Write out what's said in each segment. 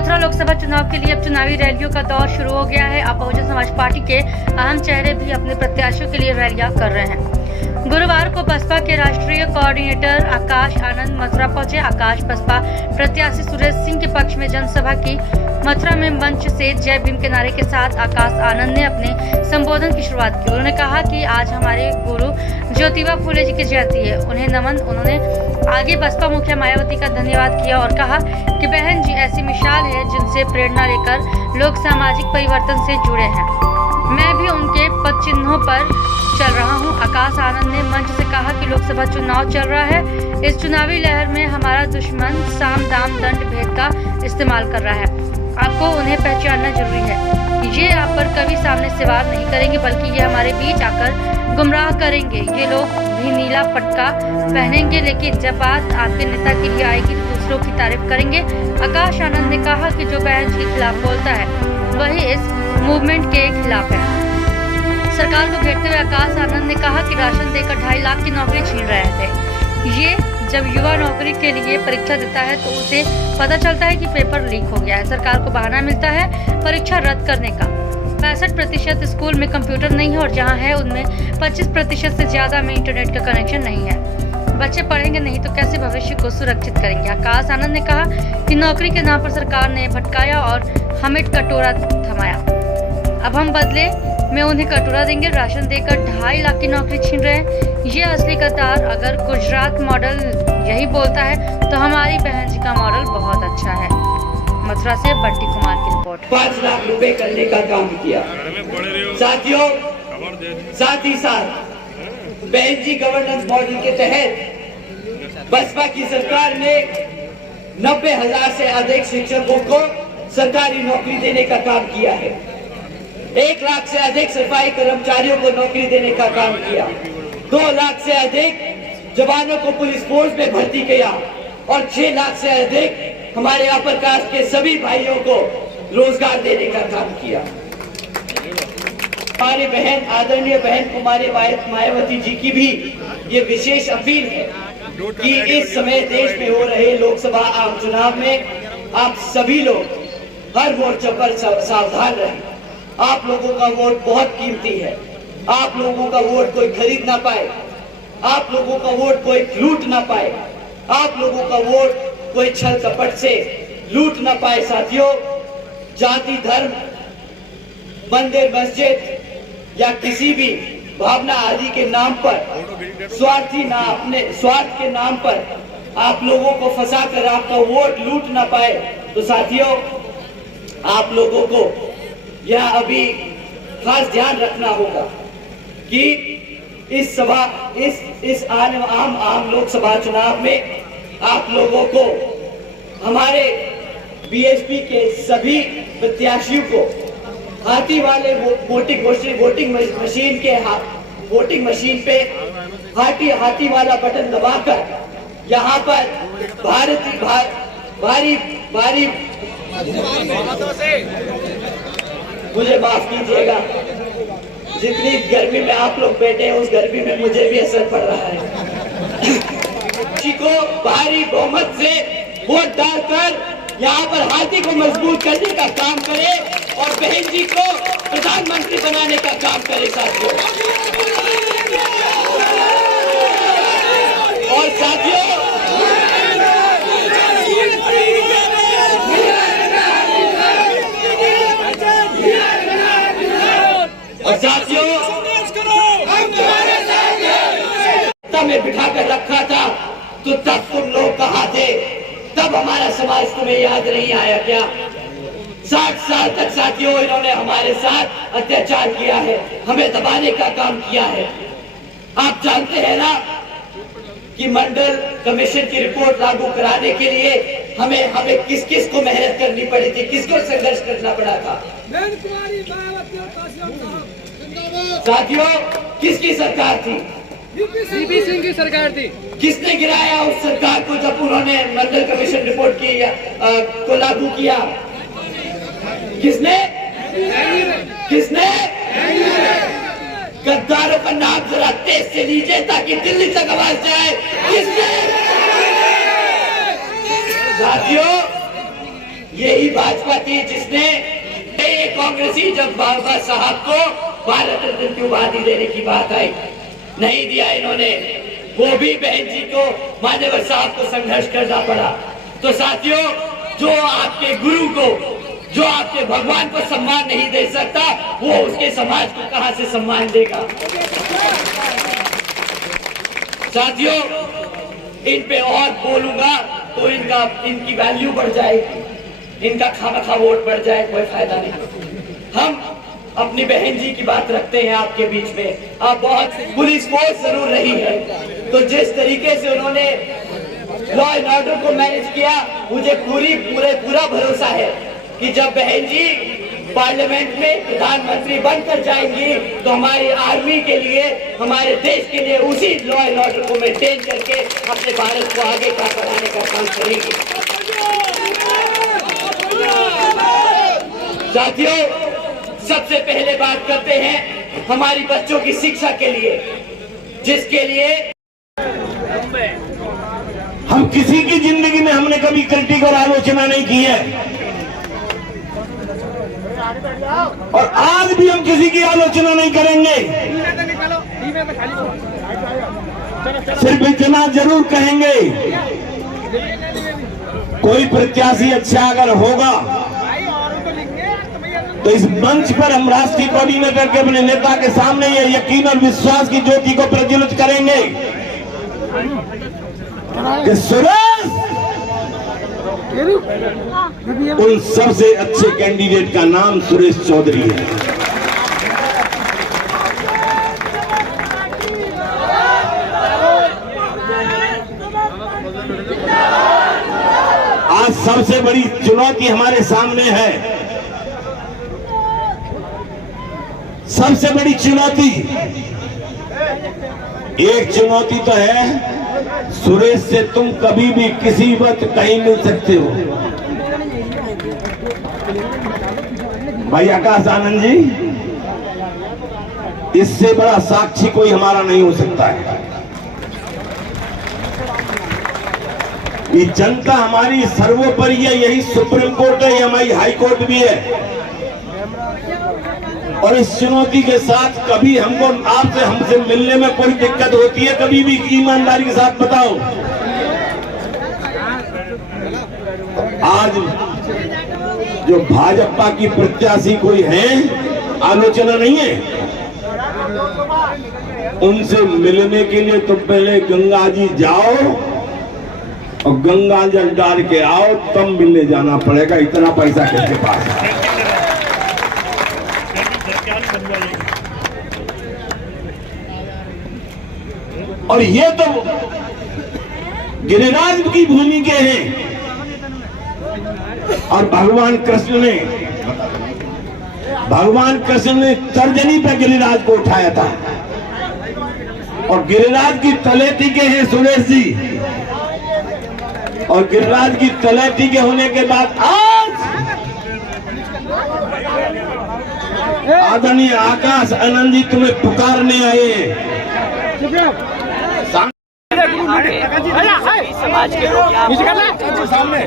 मथुरा लोकसभा चुनाव के लिए अब चुनावी रैलियों का दौर शुरू हो गया है। अब बहुजन समाज पार्टी के अहम चेहरे भी अपने प्रत्याशियों के लिए रैलियां कर रहे हैं। गुरुवार को बसपा के राष्ट्रीय कोऑर्डिनेटर आकाश आनंद मथुरा पहुंचे। आकाश बसपा प्रत्याशी सुरेश सिंह के पक्ष में जनसभा की। मथुरा में मंच से जय भीम के नारे के साथ आकाश आनंद ने अपने संबोधन की शुरुआत की। उन्होंने कहा कि आज हमारे गुरु ज्योतिबा फुले जी की जयंती है, उन्हें नमन। उन्होंने आगे बसपा मुखिया मायावती का धन्यवाद किया और कहा कि बहन जी ऐसी मिसाल है जिनसे प्रेरणा लेकर लोग सामाजिक परिवर्तन से जुड़े हैं। मैं भी उनके पद चिन्हों पर चल रहा हूं। आकाश आनंद ने मंच से कहा कि लोकसभा चुनाव चल रहा है। इस चुनावी लहर में हमारा दुश्मन साम दाम दंड भेद का इस्तेमाल कर रहा है। आपको उन्हें पहचानना जरूरी है। ये आप पर कभी सामने से वार नहीं करेंगे, बल्कि ये हमारे बीच आकर गुमराह करेंगे। ये लोग भी नीला पटका पहनेंगे, लेकिन जब बात आपके नेता के लिए आएगी तो दूसरों की तारीफ करेंगे। आकाश आनंद ने कहा कि जो बहन के खिलाफ बोलता है वही इस मूवमेंट के खिलाफ है। सरकार को घेरते हुए आकाश आनंद ने कहा कि राशन देकर 2.5 लाख की नौकरी छीन रहे थे। ये जब युवा नौकरी के लिए परीक्षा देता है तो उसे पता चलता है कि पेपर लीक हो गया है। सरकार को बहाना मिलता है परीक्षा रद्द करने का। 65% स्कूल में कंप्यूटर नहीं है और जहां है उनमें 25% से ज्यादा में इंटरनेट का कनेक्शन नहीं है। बच्चे पढ़ेंगे नहीं तो कैसे भविष्य को सुरक्षित करेंगे। आकाश आनंद ने कहा कि नौकरी के नाम पर सरकार ने भटकाया और हमें कटोरा थमाया। अब हम बदले में उन्हें कटोरा देंगे। राशन देकर 2.5 लाख की नौकरी छीन रहे हैं। ये असली गद्दार। अगर गुजरात मॉडल यही बोलता है तो हमारी बहन जी का मॉडल बहुत अच्छा है। मथुरा से बंटी कुमार की रिपोर्ट। 5 लाख रुपए करने का काम किया। साथियों, साथ ही साथ बहन जी गवर्नेंस मॉडल के तहत बसपा की सरकार ने 90,000 से अधिक शिक्षकों को सरकारी नौकरी देने का काम किया है। 1 लाख से अधिक सफाई कर्मचारियों को नौकरी देने का काम किया। 2 लाख से अधिक जवानों को पुलिस फोर्स में भर्ती किया और 6 लाख से अधिक हमारे अपर कास्ट के सभी भाइयों को रोजगार देने का काम किया। हमारी बहन आदरणीय बहन कुमारी मायावती जी की भी ये विशेष अपील है कि इस समय देश में हो रहे लोकसभा आम चुनाव में आप सभी लोग हर मोर्चे पर सावधान रहें। आप लोगों का वोट बहुत कीमती है। आप लोगों का वोट कोई खरीद ना पाए। आप लोगों का वोट कोई लूट ना पाए। आप लोगों का वोट कोई छल कपट से लूट ना पाए। साथियों, जाति धर्म मंदिर मस्जिद या किसी भी भावना आदि के नाम पर अपने स्वार्थ के नाम पर आप लोगों को फंसाकर आपका वोट लूट ना पाए। तो साथियों, आप लोगों को यह अभी खास ध्यान रखना होगा कि इस आम लोकसभा चुनाव में आप लोगों को हमारे बीएसपी के सभी प्रत्याशियों को हाथी वाले वोटिंग मशीन पे हाथी वाला बटन दबाकर यहाँ पर भारी मुझे माफ कीजिएगा, जितनी गर्मी में आप लोग बैठे हैं उस गर्मी में मुझे भी असर पड़ रहा है। को भारी बहुमत से वोट डालकर यहाँ पर हाथी को मजबूत करने का काम करे और बहन जी को प्रधानमंत्री बनाने का काम करे। साथियों और साथियों में बिठाकर रखा था तो तब तुम लोग कहाँ थे? तब हमारा समाज तुम्हें याद नहीं आया क्या? 60 साल तक साथियों इन्होंने हमारे साथ अत्याचार किया है, हमें दबाने का काम किया है। आप जानते हैं ना कि मंडल कमीशन की रिपोर्ट लागू कराने के लिए हमें किस किस को मेहनत करनी पड़ी थी, किसको संघर्ष करना पड़ा था। साथियों, किसकी सरकार थी? सीपी सिंह की सरकार थी। किसने गिराया उस सरकार को जब उन्होंने मंडल कमीशन रिपोर्ट को लागू किया? किसने? गद्दारों का नाम जरा तेज से लीजिए ताकि दिल्ली तक आवाज जाए। किसने? साथियों, यही भाजपा थी जिसने ये कांग्रेसी जब बाबा साहब को भारत रत्न की उपाधि देने की बात आई, नहीं दिया इन्होंने। वो भी बहन जी को, मान्यवर साहब को संघर्ष करना पड़ा। तो साथियों, जो आपके गुरु को, जो आपके भगवान को सम्मान नहीं दे सकता, वो उसके समाज को कहां से सम्मान देगा। साथियों, इन पे और बोलूंगा तो इनकी वैल्यू बढ़ जाएगी, इनका खामखा वोट बढ़ जाए, कोई फायदा नहीं। हम अपनी बहन जी की बात रखते हैं आपके बीच में। आप बहुत पुलिस फोर्स जरूर रही है, तो जिस तरीके से उन्होंने लॉ एंड ऑर्डर को मैनेज किया, मुझे पूरा भरोसा है कि जब बहन जी पार्लियामेंट में प्रधानमंत्री बनकर जाएंगी तो हमारी आर्मी के लिए, हमारे देश के लिए उसी लॉ एंड ऑर्डर को मेंटेन करके अपने भारत को आगे का बढ़ाने का काम करेंगी। साथियों, सबसे पहले बात करते हैं हमारी बच्चों की शिक्षा के लिए, जिसके लिए हम किसी की जिंदगी में हमने कभी क्रिटिक और आलोचना नहीं की है, और आज भी हम किसी की आलोचना नहीं करेंगे। सिर्फ इतना जरूर कहेंगे, कोई प्रत्याशी अच्छा अगर होगा तो इस मंच पर हम राष्ट्रीय कोऑर्डिनेटर के अपने नेता के सामने ये यकीन और विश्वास की ज्योति को प्रज्वलित करेंगे कि सुरेश उन सबसे अच्छे कैंडिडेट का नाम सुरेश चौधरी है। आज सबसे बड़ी चुनौती हमारे सामने है, सबसे बड़ी चुनौती, एक चुनौती तो है सुरेश से तुम कभी भी किसी वक्त कहीं मिल सकते हो। भाई आकाश आनंद जी, इससे बड़ा साक्षी कोई हमारा नहीं हो सकता है। ये जनता हमारी सर्वोपरि है, यही सुप्रीम कोर्ट है, हमारी हाई कोर्ट भी है। और इस चुनौती के साथ कभी हमको आपसे हमसे मिलने में कोई दिक्कत होती है, कभी भी ईमानदारी के साथ बताओ। आज जो भाजपा की प्रत्याशी कोई है, आलोचना नहीं है, उनसे मिलने के लिए तो पहले गंगा जी जाओ और गंगा जल डाल के आओ, तब मिलने जाना पड़ेगा। इतना पैसा किसके पास है? और ये तो गिरिराज की भूमि के हैं, और भगवान कृष्ण ने तर्जनी पे गिरिराज को उठाया था, और गिरिराज की तलेटी के हैं सुरेश जी, और गिरिराज की तलेटी के होने के बाद आज आदरणीय आकाश आनंद जी तुम्हें पुकारने आए हैं। सभी समाज के लोग यहाँ सामने,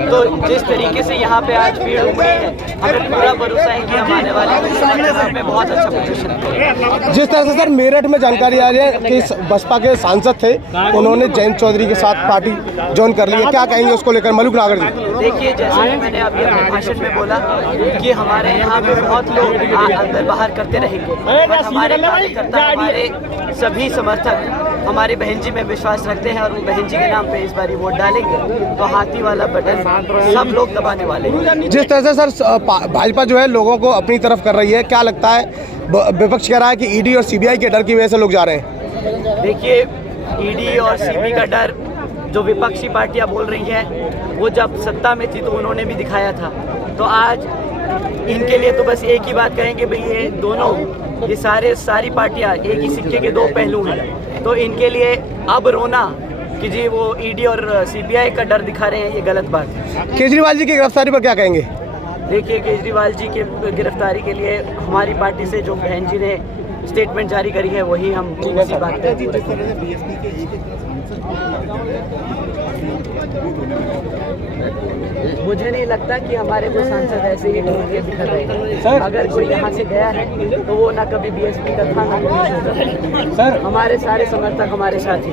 तो जिस तरीके से यहाँ पे आज भीड़ उमड़ी है, हमें पूरा भरोसा है कि हम आने वाले चुनाव में बहुत अच्छा प्रदर्शन करेंगे। जिस तरह से सर मेरठ में जानकारी आ रही है कि बसपा के सांसद थे, उन्होंने जयंत चौधरी के साथ पार्टी ज्वाइन कर ली है, क्या कहेंगे उसको लेकर मलूक नागर जी? देखिए, जैसे मैंने अभी अपने भाषण में बोला कि हमारे यहाँ पे बहुत लोग अंदर बाहर करते रहेंगे, बट हमारे कार्यकर्ता, हमारे सभी समर्थक हमारी बहन जी में विश्वास रखते हैं, और वो बहन जी के नाम पे इस बार वोट डालेंगे तो हाथी वाला बटन सब लोग दबाने वाले हैं। जिस तरह से सर भाजपा जो है लोगों को अपनी तरफ कर रही है, क्या लगता है? विपक्ष कह रहा है कि ईडी और सीबीआई के डर की वजह से लोग जा रहे हैं। देखिए, ईडी और सीबी का डर जो विपक्षी पार्टियां बोल रही हैं, वो जब सत्ता में थी तो उन्होंने भी दिखाया था। तो आज इनके लिए तो बस एक ही बात कहेंगे, भाई ये दोनों, ये सारी पार्टियां एक ही सिक्के के दो पहलू हैं। तो इनके लिए अब रोना कि जी वो ईडी और सीबीआई का डर दिखा रहे हैं, ये गलत बात है। केजरीवाल जी की गिरफ्तारी पर क्या कहेंगे? देखिए, केजरीवाल जी के गिरफ्तारी के लिए हमारी पार्टी से जो बहन जी ने स्टेटमेंट जारी करी है, वही हम उसी बात पे मुझे नहीं लगता कि हमारे को सांसद ऐसे ही ढूंढ के बिखर रहे हैं। अगर कोई यहाँ से गया है तो वो ना कभी बीएसपी का था ना कभी। हमारे सारे समर्थक हमारे साथ ही।